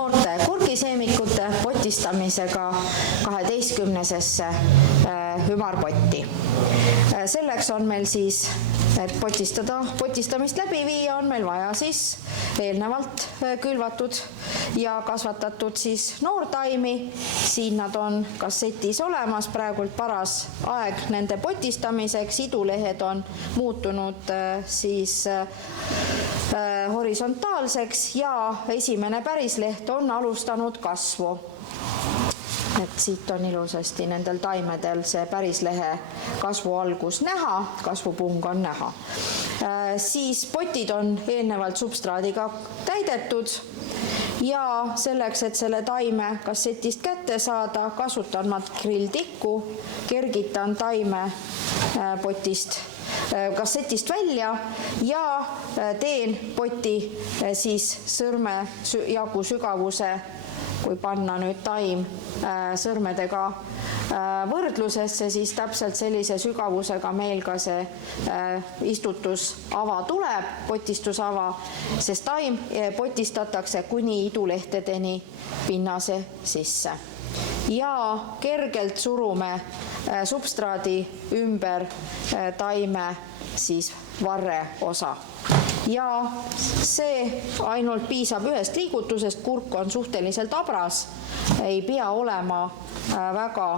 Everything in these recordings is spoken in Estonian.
noorte kurgiseemikute potistamisega 12-sesse ümarpotti. Selleks on meil siis, et potistamist läbi viia, on meil vaja siis eelnevalt külvatud ja kasvatatud siis noortaimi. Siin nad on kassetis olemas, praegult paras aeg nende potistamiseks. Idulehed on muutunud siis horisontaalseks ja esimene pärisleht on alustanud kasvu. Et siit on ilusasti nendel taimedel see pärislehe kasvu algus näha, kasvupung on näha. Siis potid on eelnevalt substraadiga täidetud ja selleks, et selle taime kassetist kätte saada, kasutan ma grilltikku, kergitan taime kassetist välja ja teen poti siis sõrme jagu sügavuse, kui panna nüüd taim sõrmedega võrdlusesse, siis täpselt sellise sügavusega meil ka see istutusava tuleb, potistusava, sest taim potistatakse kuni idulehtedeni pinnase sisse. Ja kergelt surume substraadi ümber taime siis varre osa. Ja see ainult piisab ühest liigutusest, kurk on suhteliselt abras, ei pea olema väga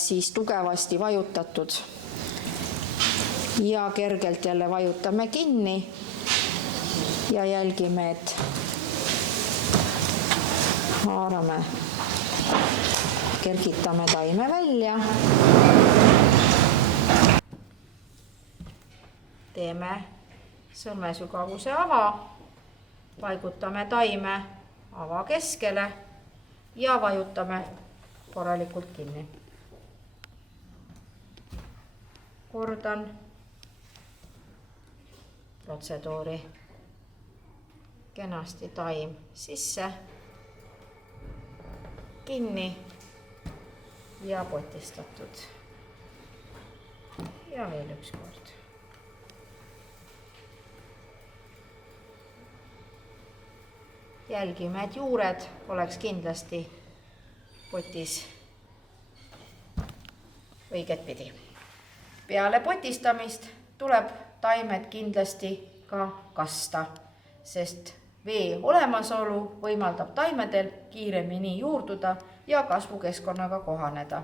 siis tugevasti vajutatud. Ja kergelt jälle vajutame kinni ja jälgime, et haarame, kergitame taime välja. Teeme sõrmesügavuse ava, paigutame taime ava keskele ja vajutame korralikult kinni. Kordan protseduuri. Kenasti taim sisse, kinni ja potistatud. Ja veel üks kord. Jälgime, et juured oleks kindlasti potis õiget pidi. Peale potistamist tuleb taimed kindlasti ka kasta, sest vee olemasolu võimaldab taimedel kiiremini juurduda ja kasvukeskkonnaga kohaneda.